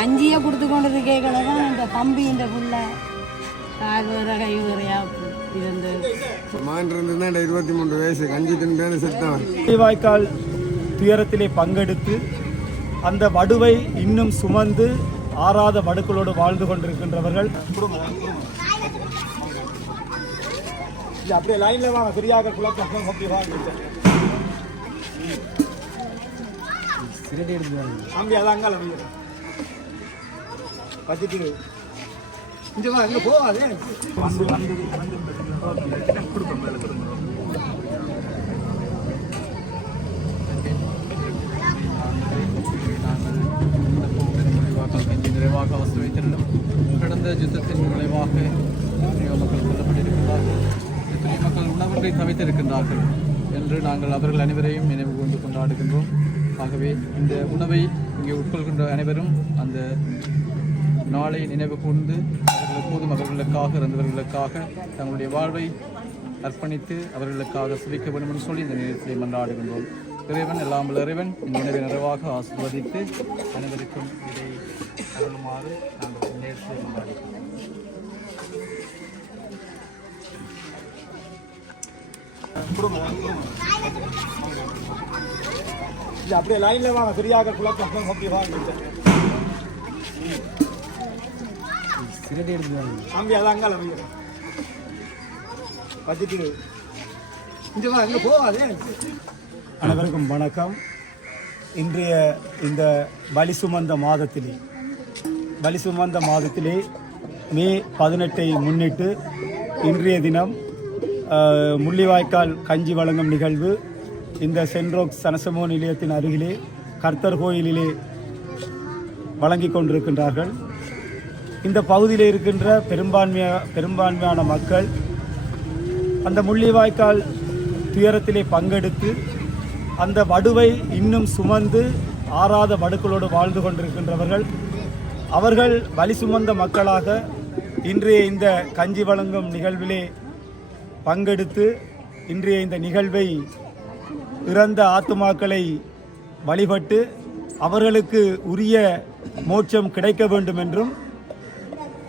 அஞ்சியை கொடுத்து கொண்டு இருக்கேக்களை தான் இந்த தம்பி இந்த புள்ள கால் வேற கை வேறையா இருந்து. மகன் இருந்திருந்தா இருபத்தி மூன்று வயசு. கஞ்சி தின்னு செத்தவன் வாய்க்கால் துயரத்திலே பங்கெடுத்து அந்த வடுவை இன்னும் சுமந்து ஆறாத வடுக்களோடு வாழ்ந்து கொண்டிருக்கின்றவர்கள். இல்ல, அப்படியே லைன்ல வாங்க. பெரியாக குளக்கம் அப்படி வாங்க. அதான் அங்கால வந்து பச்சிட்டு இங்க வா இங்க போவாதே நிறைவாக அவசர கடந்த யுத்தத்தின் விளைவாக எத்தனையோ மக்கள் கொல்லப்பட்டிருக்கிறார்கள். எத்தனையோ மக்கள் உணவொன்றை தவித்திருக்கின்றார்கள் என்று நாங்கள் அவர்கள் அனைவரையும் நினைவு கூர்ந்து கொண்டாடுகின்றோம். ஆகவே இந்த உணவை இங்கே உட்கொள்கின்ற அனைவரும் அந்த நாளை நினைவு கூர்ந்து அவர்கள் எப்போதும் அவர்களுக்காக இறந்தவர்களுக்காக தங்களுடைய வாழ்வை அர்ப்பணித்து அவர்களுக்காக சுவிக்க வேண்டும் என்று சொல்லி இந்த நேரத்திலே மன்றாடுகின்றோம். இறைவன் எல்லாம் இறைவன் இந்த உணவை நிறைவாக ஆசிர்வதித்து அனைவருக்கும் இதை அருளுமாறு நாங்கள் நேரத்திலே மன்றாடுகிறோம். அப்படியே லைன்ல வாங்க. சரியாக குழப்பம் அப்படி வாங்க. தம்பி அதான் அங்கால வந்து பச்சிட்டு இங்க வா இங்க போவாதே அனைவருக்கும் வணக்கம். இன்றைய இந்த பலி சுமந்த மாதத்திலே பலி சுமந்த மாதத்திலே மே பதினெட்டை முன்னிட்டு இன்றைய தினம் முள்ளிவாய்க்கால் கஞ்சி வழங்கும் நிகழ்வு இந்த சென்ட்ரோக் சனசமோ நிலையத்தின் அருகிலே கர்த்தர் கோயிலிலே வழங்கிக் கொண்டிருக்கின்றார்கள். இந்த பகுதியில் இருக்கின்ற பெரும்பான்மையா பெரும்பான்மையான மக்கள் அந்த முள்ளிவாய்க்கால் துயரத்திலே பங்கெடுத்து அந்த வடுவை இன்னும் சுமந்து ஆறாத வடுக்களோடு வாழ்ந்து கொண்டிருக்கின்றவர்கள் அவர்கள் வலி சுமந்த மக்களாக இன்றைய இந்த கஞ்சி வழங்கும் நிகழ்விலே பங்கெடுத்து இன்றைய இந்த நிகழ்வை இறந்த ஆத்துமாக்களை வழிபட்டு அவர்களுக்கு உரிய மோட்சம் கிடைக்க வேண்டும் என்றும்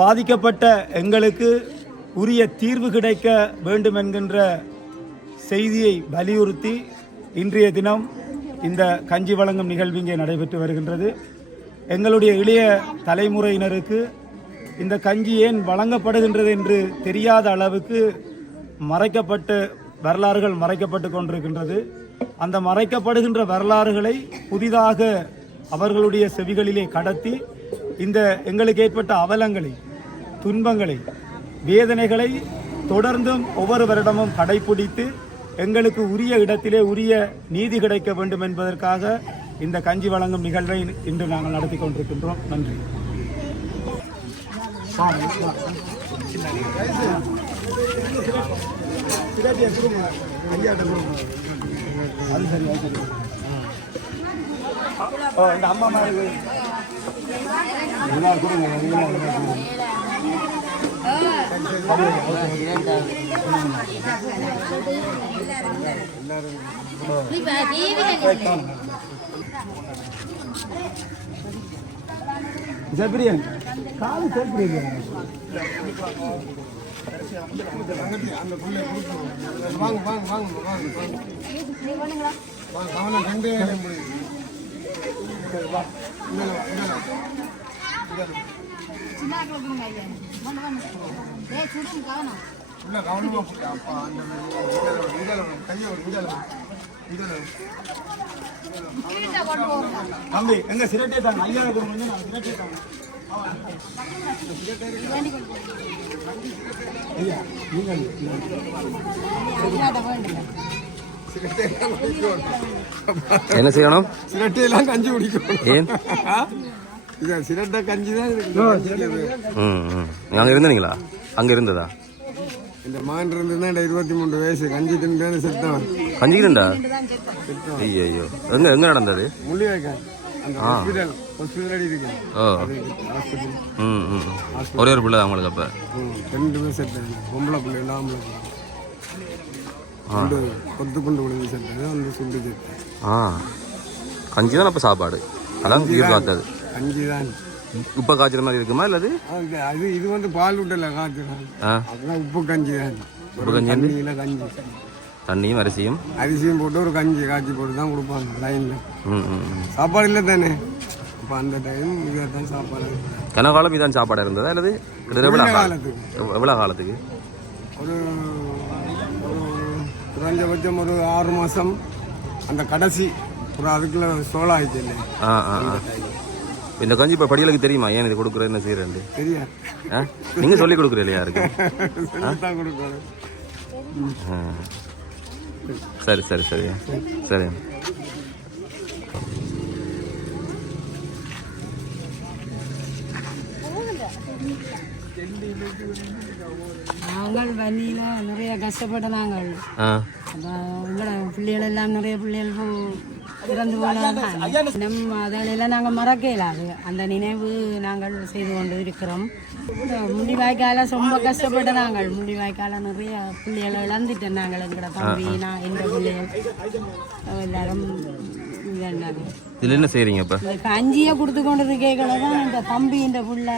பாதிக்கப்பட்ட எங்களுக்கு உரிய தீர்வு கிடைக்க வேண்டும் என்கின்ற செய்தியை வலியுறுத்தி இன்றைய தினம் இந்த கஞ்சி வழங்கும் நிகழ்வு இங்கே நடைபெற்று வருகின்றது. எங்களுடைய இளைய தலைமுறையினருக்கு இந்த கஞ்சி ஏன் வழங்கப்படுகின்றது என்று தெரியாத அளவுக்கு மறைக்கப்பட்டு வரலாறுகள் மறைக்கப்பட்டு கொண்டிருக்கின்றது. அந்த மறைக்கப்படுகின்ற வரலாறுகளை புதிதாக அவர்களுடைய செவிகளிலே கடத்தி இந்த எங்களுக்கு ஏற்பட்ட அவலங்களை துன்பங்களை வேதனைகளை தொடர்ந்தும் ஒவ்வொரு வருடமும் கடைபிடித்து எங்களுக்கு உரிய இடத்திலே உரிய நீதி கிடைக்க வேண்டும் என்பதற்காக இந்த கஞ்சி வழங்கும் நிகழ்வை இன்று நாங்கள் நடத்தி கொண்டிருக்கின்றோம். நன்றி. அது சரி அது சரி. இந்த அம்மா மாதிரி எல்லாரும் கொடுங்க எல்லாரும் கொடுங்க ஜெப்ரியன் காது ஜெப்ரியன் வாங்க வாங்க வாங்க வாங்க வாங்க வாங்க வாங்க ரெண்டு உள்ள கவனமா அப்பா அந்த தம்பி எங்க சிரட்டே தாங்க ஐயா கொடுங்க நான் சிரட்டே தாங்க ஐயா நீங்கள் என்ன செய்யணும்? சிரட்டையெல்லாம் கஞ்சி குடிக்கணும். ஏன்? இது சிரட்டை கஞ்சி தான் இதுக்கு ம் ம். அங்கே இருந்தீங்களா? அங்கே இருந்ததா? இந்த மகன் இருந்திருந்தா இருபத்தி மூன்று வயசு. கஞ்சி தின்னு செத்தவன். கஞ்சிக்கிட்டுண்டா ஐயோ ஐயோ எங்க எங்க நடந்தது? முள்ளி வைக்க அந்த ஹாஸ்பிட்டல் ஹாஸ்பிட்டல் அடி இருக்கு. ஓ. ஹாஸ்பிட்டல் ம் ம் ஒரே ஒரு பிள்ளை தான் உங்களுக்கு அப்போ. ம், ரெண்டு பேர் செத்தாங்க பொம்பளை பிள்ளை ஆம்பளை பிள்ளை. ரெண்டு கொத்து கொண்டு விழுந்து செத்தது அந்த சுண்டு செத்து ஆ. கஞ்சி தான் அப்போ சாப்பாடு. அதான் உயிர் காத்தது. கஞ்சி தான் உப்பை காய்ச்சுற மாதிரி இருக்குமா இல்லது அது? அது இது வந்து பால் விட்டல காய்ச்சல் ஆ. அதெல்லாம் உப்பு கஞ்சி தான் உப்பு கஞ்சி வந்து? தண்ணியில் கஞ்சி தண்ணியும் அரிசியும்? அரிசியும் போட்டு ஒரு கஞ்சி காய்ச்சி போட்டு தான் கொடுப்பாங்க லைனில். சாப்பாடு இல்லை தானே? இப்போ அந்த டைம் இதாக தான் சாப்பாடு கனகாலம் இதான் சாப்பாடு இருந்ததா அல்லது எவ்வளோ காலம் காலத்துக்கு. எவ்வளோ காலத்துக்கு? ஒரு குறைஞ்சபட்சம் ஒரு ஆறு மாதம் அந்த கடைசி ஒரு அதுக்குள்ள சோளம் ஆயிடுச்சு இல்லை ஆ ஆ ஆ. இந்த கஞ்சி இப்போ படிகளுக்கு தெரியுமா? ஏன் இது கொடுக்குற என்ன செய்யறேன் சரியா ஆ? நீங்கள் சொல்லி கொடுக்குறீங்க யாருக்கு? தான் கொடுக்கணும். ஆ. சரி சரி சரி. சரி. நாங்கள் வண்டியில் நிறைய கஷ்டப்பட்ட நாங்கள் எங்களோட பிள்ளைகள் எல்லாம் நிறைய பிள்ளைகள் இறந்து போனாங்க. நம்ம அதெல்லாம் நாங்கள் மறக்க இயலாது அந்த நினைவு நாங்கள் செய்து கொண்டு இருக்கிறோம். இந்த முள்ளிவாய்க்கால ரொம்ப கஷ்டப்பட்ட நாங்கள் முள்ளிவாய்க்கால நிறைய பிள்ளைகளை இழந்துட்டோம் நாங்கள் எங்களோட தம்பி நான் எங்கள் பிள்ளைகள். எல்லாரும் இதில் என்ன செய்கிறீங்க இப்போ கஞ்சியை கொடுத்து கொண்டு இருக்கைகளை தான். இந்த தம்பி இந்த புள்ள.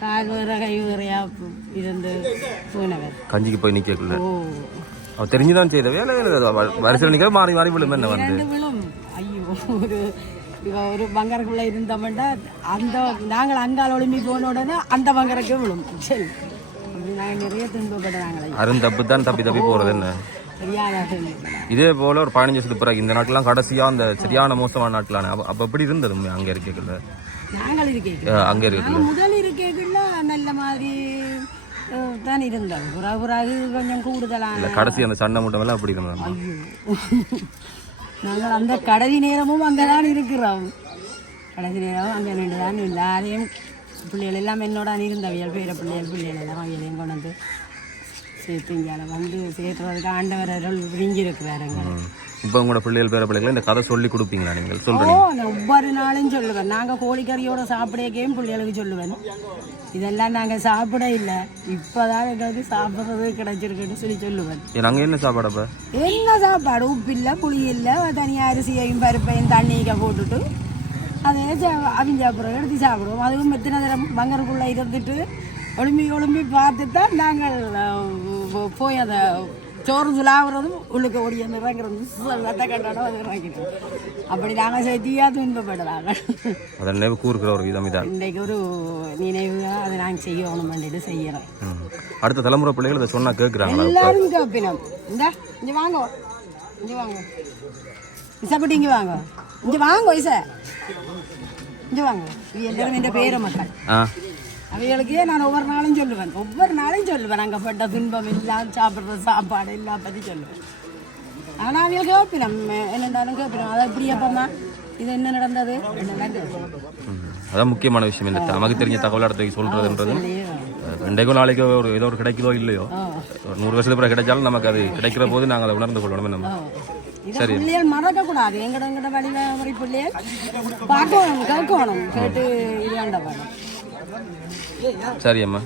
கால் வேற கை வேறையா இருந்து போனவர். கஞ்சிக்கு போய் அவ தெரிஞ்சுதான் செய்யற வேலை வரிசையில் நிற்கிற மாறி மாறி விழும். என்ன வந்து? விழும். ஐயோ ஒரு ஒரு பங்கருக்குள்ள இருந்தோம்னா அந்த நாங்கள் அங்கால ஒளிம்பி போன உடனே அந்த பங்கருக்கு விழும். சரி. அப்படி நாங்கள் நிறைய தப்பு தான் தப்பி என்ன? துன்பப்பட்ட. இதே போல ஒரு பதினஞ்சு வருஷத்துக்கு பிறகு இந்த நாட்டெல்லாம் கடைசியா அந்த சரியான மோசமான நாட்டிலான அப்ப எப்படி இருந்தது அங்க இருக்கக்குள்ள? நாங்கள் இருக்கேன் அங்க நாங்கள் முதல் இருக்கைக்குள்ள நல்ல மாதிரி தான் இருந்தோம். பிறகு பிறகு கொஞ்சம் கூடுதலான கடைசி அந்த சண்டை மூட்டம் எல்லாம் அப்படி ஐயோ. நாங்கள் அந்த கடைசி நேரமும் அங்கே தான் இருக்கிறோம். கடைசி நேரம் அங்கே நின்று தான் எல்லாரையும் பிள்ளைகள் எல்லாம் என்னோட இருந்தவியல் பேர பிள்ளைகள் பிள்ளைகள் எல்லாம் அவையிலையும் கொண்டு வந்து சேர்த்து இங்கே வந்து சேர்த்துறதுக்கு ஆண்டவர் அருள் விரிஞ்சிருக்கிறாருங்க இப்ப உங்களோட பிள்ளைகள் பேர பிள்ளைகளை இந்த கதை சொல்லி கொடுப்பீங்களா நீங்கள்? சொல்றீங்க ஒவ்வொரு நாளும் சொல்லுவேன். நாங்கள் கோழிக்கறியோட சாப்பிடக்கையும் பிள்ளைகளுக்கு சொல்லுவேன். இதெல்லாம் நாங்கள் சாப்பிட இல்லை. இப்போதான் எங்களுக்கு சாப்பிட்றது கிடைச்சிருக்குன்னு சொல்லி சொல்லுவேன். அங்க என்ன சாப்பாடு அப்ப? என்ன சாப்பாடு? உப்பு இல்லை புளி இல்லை தனியாக அரிசியையும் பருப்பையும் தண்ணிக்க போட்டுட்டு அதே சா- அவிஞ்ச அப்புறம் எடுத்து சாப்பிடுவோம். அதுவும் எத்தனை தரம்? பங்கருக்குள்ளே இருந்துட்டு ஒளிம்பி ஒளிம்பி பார்த்து தான் நாங்கள் போய் அதை சோறு சுலாவுறதும் உள்ளுக்கு ஓடி அந்த இறங்குறது அது இறங்கிடும் அப்படி நாங்கள் செஞ்சியாக துன்பப்படுறாங்க அதை நினைவு கூறுகிற ஒரு விதம் இதான் இன்றைக்கு ஒரு நினைவாக அதை நாங்கள் செய்யணும் பண்ணிட்டு செய்கிறோம் ம். அடுத்த தலைமுறை பிள்ளைகள் இதை சொன்னா கேட்குறாங்களா எல்லாரும் கேப்பினம் இந்த இங்க வாங்க இங்க வாங்க இசக்குட்டி இங்க வாங்க இங்க வாங்க இச இங்க வாங்க எல்லாரும் என் பேர மக்கள் ஆ அவைகளுக்கே நான் ஒவ்வொரு நாளும் சொல்லுவேன். ஒவ்வொரு நாளும் சொல்லுவேன். அங்கே பட்ட துன்பம் எல்லாம் சாப்பிட்ற சாப்பாடு எல்லாம் பற்றி சொல்லுவேன். ஆனால் அவைய கேட்பினம் என்னென்றாலும் கேட்பினம் அதை இப்படி அப்பம்மா? இது என்ன நடந்தது. அதான் முக்கியமான விஷயம் இந்த நமக்கு தெரிஞ்ச தகவல் அடுத்த சொல்றதுன்றது இன்றைக்கும் நாளைக்கு ஒரு ஏதோ ஒரு கிடைக்குதோ இல்லையோ ஒரு நூறு வருஷத்துக்கு பிறகு கிடைச்சாலும் நமக்கு அது கிடைக்கிற போது நாங்கள் அதை உணர்ந்து கொள்ளணும் நம்ம. இதை பிள்ளைகள் மறக்க கூடாது. எங்கட எங்கட வழியில முறை பிள்ளைகள் பார்க்கணும் கேட்கணும். கேட்டு இதாண்ட வேணும் சரி அம்மா